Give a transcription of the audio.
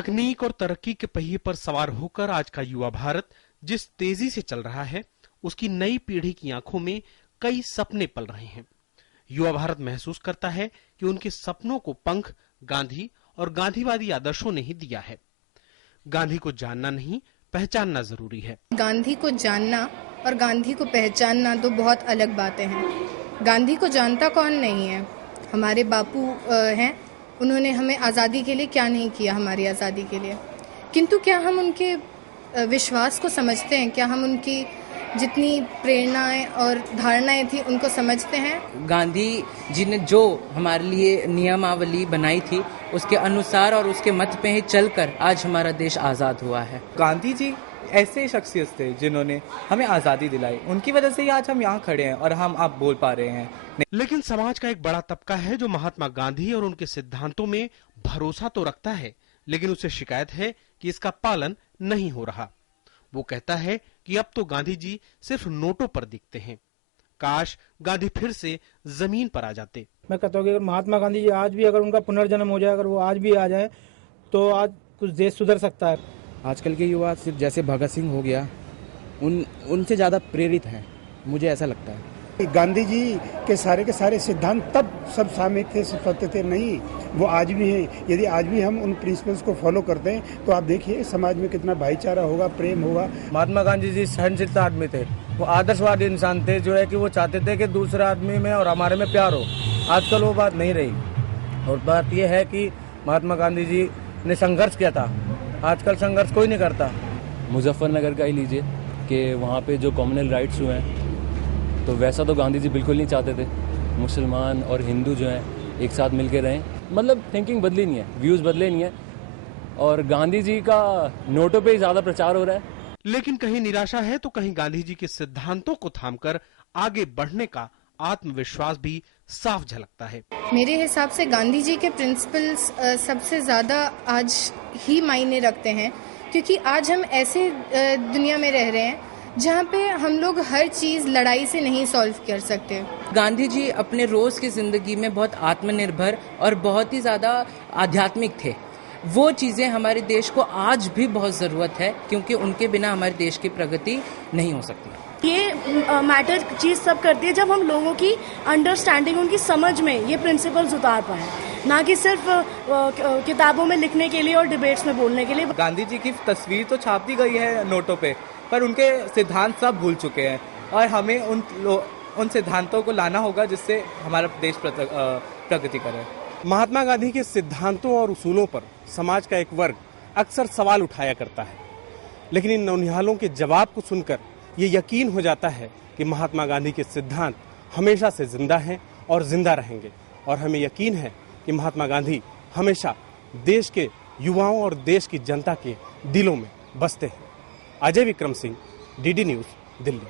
तकनीक और तरक्की के पहिए पर सवार होकर आज का युवा भारत जिस तेजी से चल रहा है, उसकी नई पीढ़ी की आंखों में कई सपने पल रहे हैं। युवा भारत महसूस करता है कि उनके सपनों को पंख गांधी और गांधीवादी आदर्शों ने ही दिया है। गांधी को जानना नहीं, पहचानना जरूरी है। गांधी को जानना और गांधी को पहचानना दो बहुत अलग बातें हैं। गांधी को जानता कौन नहीं है, हमारे बापू हैं, उन्होंने हमें आज़ादी के लिए क्या नहीं किया, हमारी आज़ादी के लिए। किंतु क्या हम उनके विश्वास को समझते हैं? क्या हम उनकी जितनी प्रेरणाएं और धारणाएं थी उनको समझते हैं? गांधी जी ने जो हमारे लिए नियमावली बनाई थी उसके अनुसार और उसके मत पे ही चलकर आज हमारा देश आज़ाद हुआ है। गांधी जी ऐसे शख्सियत थे जिन्होंने हमें आज़ादी दिलाई। उनकी वजह से ही आज हम यहाँ खड़े हैं और हम आप बोल पा रहे हैं। लेकिन समाज का एक बड़ा तबका है जो महात्मा गांधी और उनके सिद्धांतों में भरोसा तो रखता है, लेकिन उसे शिकायत है कि इसका पालन नहीं हो रहा। वो कहता है कि अब तो गांधी जी सिर्फ नोटों पर दिखते हैं। काश गांधी फिर से जमीन पर आ जाते। मैं कहता हूँ कि महात्मा गांधी जी आज भी अगर उनका पुनर्जन्म हो जाए, अगर वो आज भी आ जाए तो आज कुछ देश सुधर सकता है। आजकल के युवा सिर्फ जैसे भगत सिंह हो गया, उनसे ज़्यादा प्रेरित हैं, मुझे ऐसा लगता है। गांधी जी के सारे सिद्धांत तब सब सामयिक थे, सब सत्य थे, नहीं वो आज भी हैं। यदि आज भी हम उन प्रिंसिपल्स को फॉलो करते हैं तो आप देखिए समाज में कितना भाईचारा होगा, प्रेम होगा। महात्मा गांधी जी सहनशील आदमी थे, वो आदर्शवादी इंसान थे, जो है कि वो चाहते थे कि दूसरे आदमी में और हमारे में प्यार हो। आजकल वो बात नहीं रही और बात यह है कि महात्मा गांधी जी ने संघर्ष किया था, आजकल संघर्ष कोई नहीं करता। मुजफ्फरनगर का ही लीजिए कि वहाँ पे जो कम्युनल राइट्स हुए हैं, तो वैसा तो गांधी जी बिल्कुल नहीं चाहते थे। मुसलमान और हिंदू जो हैं एक साथ मिलके रहें, मतलब थिंकिंग बदली नहीं है, व्यूज बदले नहीं है और गांधी जी का नोटों पे ही ज्यादा प्रचार हो रहा है। लेकिन कहीं निराशा है तो कहीं गांधी जी के सिद्धांतों को थामकर आगे बढ़ने का आत्मविश्वास भी साफ झलकता है। मेरे हिसाब से गांधी जी के प्रिंसिपल्स सबसे ज्यादा आज ही मायने रखते हैं, क्योंकि आज हम ऐसे दुनिया में रह रहे हैं जहाँ पे हम लोग हर चीज लड़ाई से नहीं सॉल्व कर सकते। गांधी जी अपने रोज की जिंदगी में बहुत आत्मनिर्भर और बहुत ही ज्यादा आध्यात्मिक थे। वो चीजें हमारे देश को आज भी बहुत जरूरत है, क्योंकि उनके बिना हमारे देश की प्रगति नहीं हो सकती। ये मैटर चीज सब करती है जब हम लोगों की अंडरस्टैंडिंग, उनकी समझ में ये प्रिंसिपल्स उतार पाए, ना कि सिर्फ किताबों में लिखने के लिए और डिबेट्स में बोलने के लिए। गांधी जी की तस्वीर तो छाप दी गई है नोटों पे, पर उनके सिद्धांत सब भूल चुके हैं और हमें उन सिद्धांतों को लाना होगा जिससे हमारा देश प्रगति करे। महात्मा गांधी के सिद्धांतों और उसूलों पर समाज का एक वर्ग अक्सर सवाल उठाया करता है, लेकिन इन नौनिहालों के जवाब को सुनकर ये यकीन हो जाता है कि महात्मा गांधी के सिद्धांत हमेशा से जिंदा हैं और जिंदा रहेंगे। और हमें यकीन है कि महात्मा गांधी हमेशा देश के युवाओं और देश की जनता के दिलों में बसते हैं। Ajay Vikram Singh, DD news, Delhi.